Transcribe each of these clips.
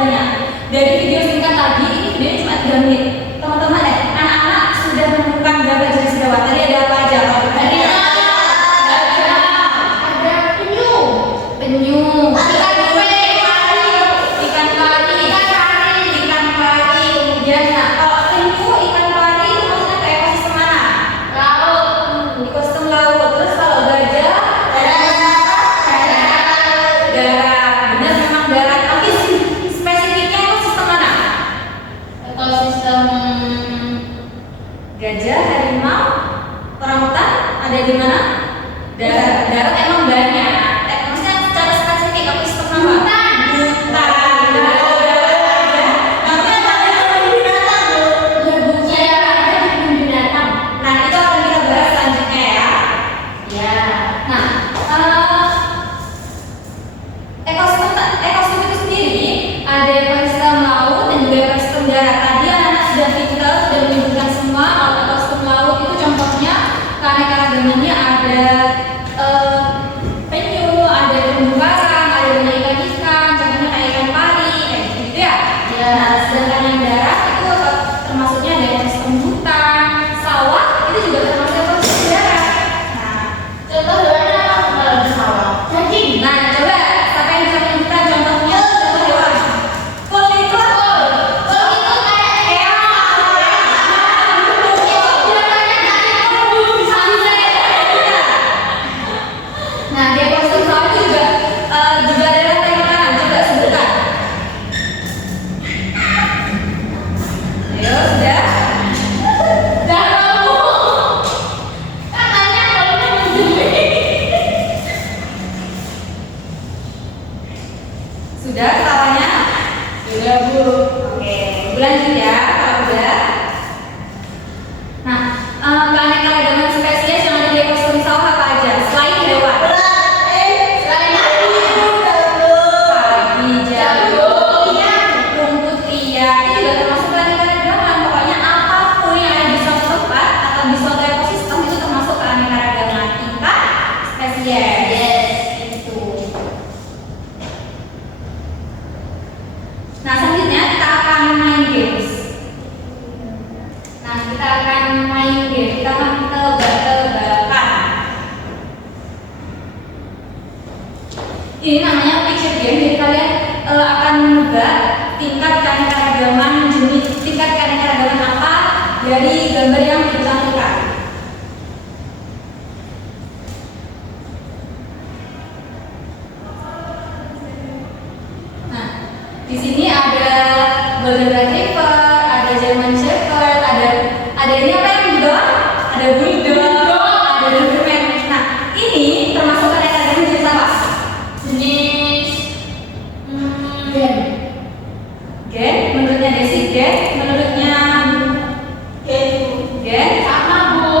jawabannya. Dari video singkat tadi, ini videonya cuma 3 menit. Teman-teman ya, anak-anak sudah menemukan berapa jenis hewan? Tadi ada apa aja? Tadi ada penyu, ikan pari, kemudian kalau penyu, ikan pari itu maksudnya ke ekosistem mana? Laut, ekosistem laut. Terus kalau gajah, darat. Benar, memang darat. Tapi spesifiknya ekosistem mana? Ekosistem gajah, harimau, orangutan ada di mana? Darat. Darat emang banyak. Maksudnya secara spesifik ekosistem apa? Ekosistem itu sendiri ada ekosistem laut dan juga ekosistem darat. Tadi anak-anak sudah menyebutkan semua. Kalau ekosistem laut itu contohnya keanekaragamannya ada penyu, ada terumbu karang, ada banyak ikan-ikan, contohnya kayak ikan pari, kayak gitu ya. Nah, sedangkan yang darat itu termasuknya ada ekosistem hutan, sawah itu juga termasuk ekosistem darat. Nah, contoh hewannya apa kalau di sawah? Cacing. Nah, coba siapa yang bisa menyebutkan contohnya? Contoh hewan. Kol itu kayak nah, di ekosistem sawah itu juga ada rantai makanan. Coba sebutkan. Ayo, sudah. Katanya kalau sudah ketawanya? Sudah, Bu. Oke, Bu lanjut ya kalau udah. Nah, keanekaragaman spesies yang ada di ekosistem sawah apa aja? Selain hewan. Selain padi, jagung, rumput liar, ini juga termasuk keanekaragaman. Pokoknya apapun yang ada di suatu tempat atau di suatu ekosistem itu termasuk keanekaragaman tingkat spesies. Itu. Nah, selanjutnya kita akan main games. Kita akan tebak-tebakan. Ini namanya picture game. Jadi kalian akan menebak tingkat keanekaragaman apa dari gambar yang ditampilkan. Nah, di sini ada golden retriever, ada German shepherd, ada ini apa yang di bawah? Ada bulldog, ada doberman. Nah, ini termasuk keanekaragaman jenis apa? Jenis gen. Menurutnya Desi gen, menurutnya gen sama, Bu.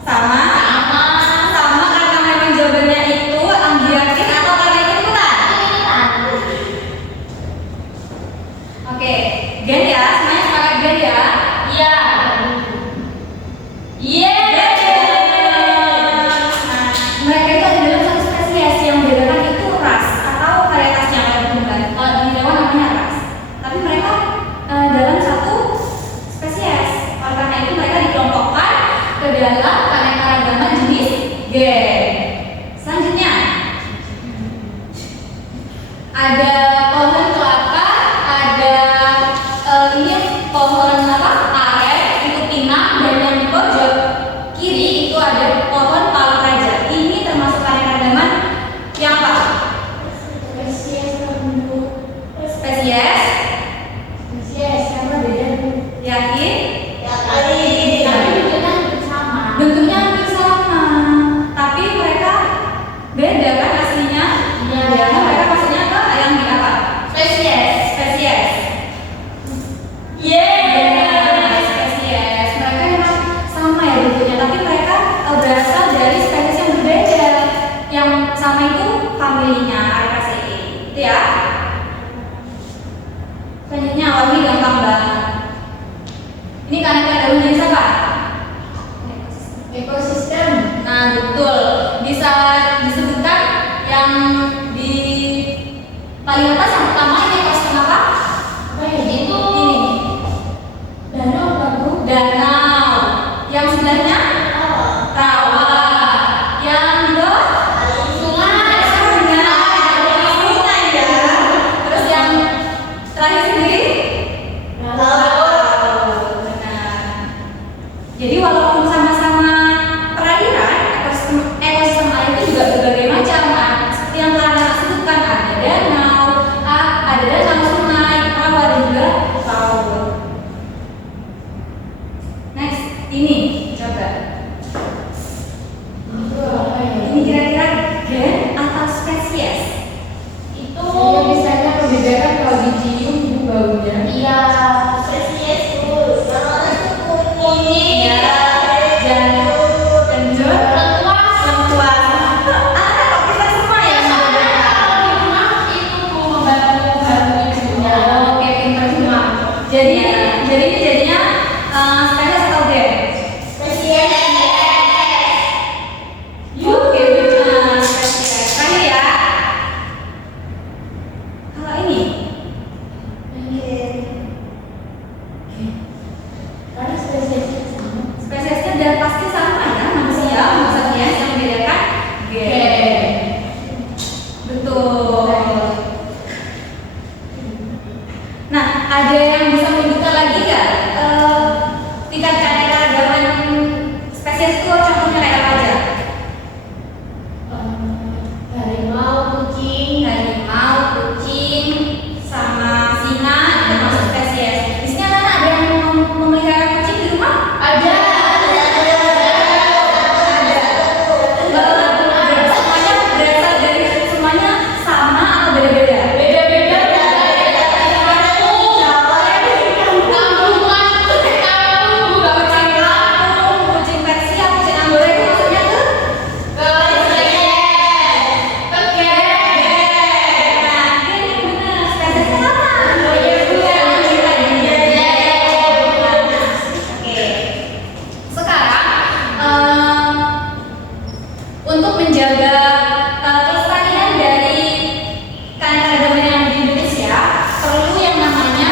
Sama karena memang jawabannya itu yakin atau karena ikut-ikutan? Oke, gen ya, semuanya sepakat gen ya? Iya. Nah, mereka itu ada dalam satu spesies yang membedakan itu ras atau varietasnya kalau bukan. Kalau di hewan namanya ras. Tapi mereka dalam satu spesies. Oleh karena itu mereka dikelompokkan ke dalam keanekaragaman jenis gen. Selanjutnya ada pohon kelapa, ada ini pohon apa? Aren, itu pinang, dan yang di pojok kiri itu ada pohon palem raja. Ini termasuk keanekaragaman yang apa? Spesies karena beda. Yakin? Tapi bentuknya hampir sama. Tapi mereka beda kan aslinya? Iya. Mereka maksudnya ke yang di apa? Spesies. Spesies. Mereka memang sama ya bentuknya, tapi mereka berasal dari spesies yang berbeda. Yang sama itu familinya Arecaceae. Itu ya. Selanjutnya awalnya gampang banget. Ini keanekaragaman jenis apa? Ekosistem. Nah, betul. Bisa disebutkan yang di paling atas yang pertama ini ekosistem apa? kalau dicium bu baunya? Iya, spesies tuh. Warnanya tuh kuning. Iya. Dan lanjut. Lengkuas. Ah, kok kita semua ya? Soalnya kalau di rumah itu bu membantu ibunya. Oke, pintar semua. Jadi ini jadinya spesies atau gen? Spesies. Oke, benar. Spesies. Terakhir ya. Kalau ini, Karena spesiesnya sama. spesiesnya dan pasti sama ya, manusia, sapiens yang membedakan gen. Betul. Nah, ada yang bisa menunjukkan lagi nggak tingkat keanekaragaman spesies itu contohnya kayak apa aja? Harimau, kucing. Harimau, kucing, sama singa itu termasuk spesies. Di sini anak-anak ada yang memelihara kucing di rumah? Ada. Semuanya berasal dari semuanya sama atau beda-beda? Beda-beda. Kucing Persia, kucing Angora itu maksudnya tuh? Nah, dia yang benar, spesiesnya sama. Oke. Sekarang untuk menjaga kelestarian dari keanekaragaman yang ada di Indonesia perlu yang namanya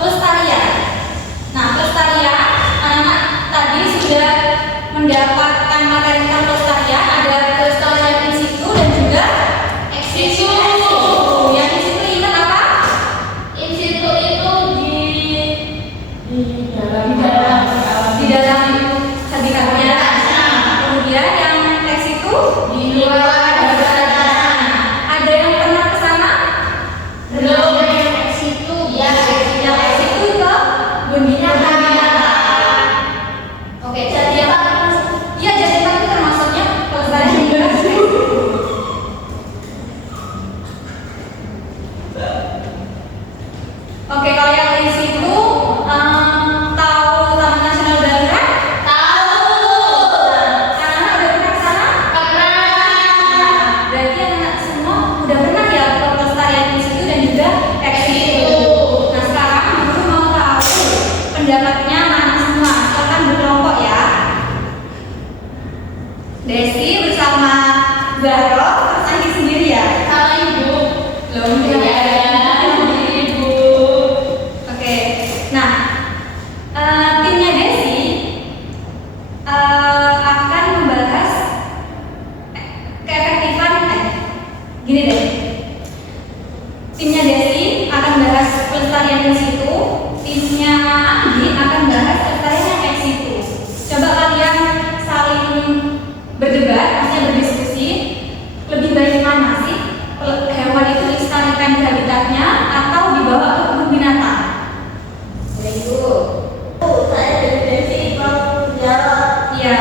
pelestarian. Nah, pelestarian anak-anak tadi sudah mendapatkan materi tentang pelestarian, ada pelestarian in situ dan juga ex situ. Yang in situ ingat apa? In situ itu di dalam Di dalam habitatnya. Kemudian yang ex situ di luar habitatnya. Ada yang pernah ke sana? belum yang situ ya Yang ex situ ke kebun binatang. Oke, jadi apa? Iya, jadi itu termasuknya pelestarian juga. Oke, kalau yang di situ tahu Taman Nasional Baluran? Anak-anak udah pernah ke sana? Berarti anak semua udah pernah ya ke pelestarian di situ dan juga ex situ. Nah, sekarang guru mau tahu pendapatnya anak semua. Silakan berkelompok ya. Desi bersama Zahro, terus Anggi sendiri ya. sama ibu. Belum Iya, ibu. Oke. Nah, timnya Desi akan membahas keefektifan. Gini deh. Timnya Desi akan bahas pelestarian in situ, timnya Anggi akan bahas pelestarian yang ex situ. Coba kalian saling berdebat, maksudnya berdiskusi, lebih baik mana sih hewan itu dilestarikan di habitatnya atau dibawa ke kebun binatang? Ya itu. Saya dari Desi mau jawab. Iya.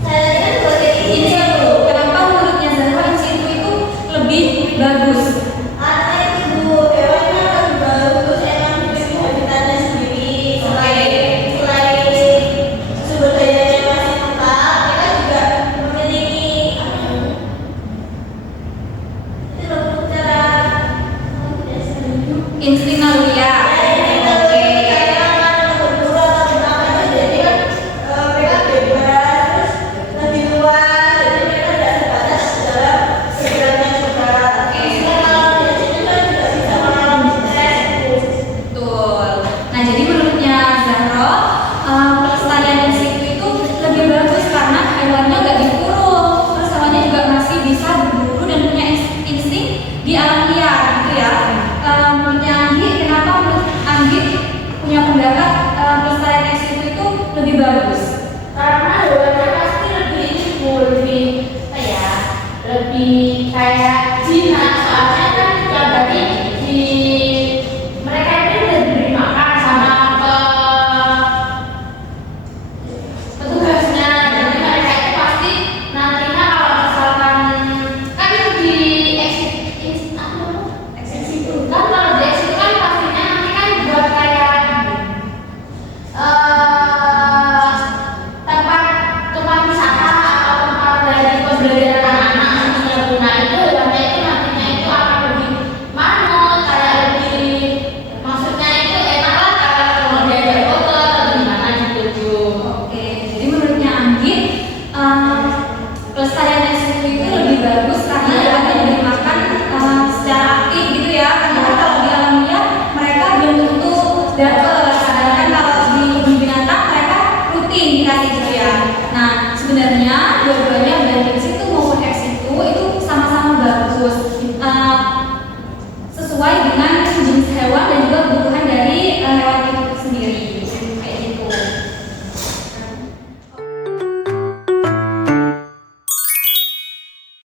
Saya kan sebagai In situ. Kenapa menurutnya Zahra in situ itu lebih bagus? Karena itu hewannya kan bagus, emang di habitatnya sendiri. Selain sumber dayanya masih lengkap, kita juga memiliki itu loh cara Insting naluriah. Oke. Betul. Nah, jadi menurutnya Zahro, pelestarian in situ itu lebih bagus karena hewannya nggak dikurung, terus hewannya juga masih bisa berburu dan punya insting di alam liar, gitu ya. Menurutnya Anggi, kenapa menurut Anggi punya pendapat pelestarian in situ itu lebih bagus? Karena hewannya pasti lebih lebih apa ya, lebih kayak jinak, soalnya kan tiap hari di mereka itu udah diberi makan sama petugasnya, jadi mereka itu pasti nantinya kalau misalkan kan itu di Ex situ. dia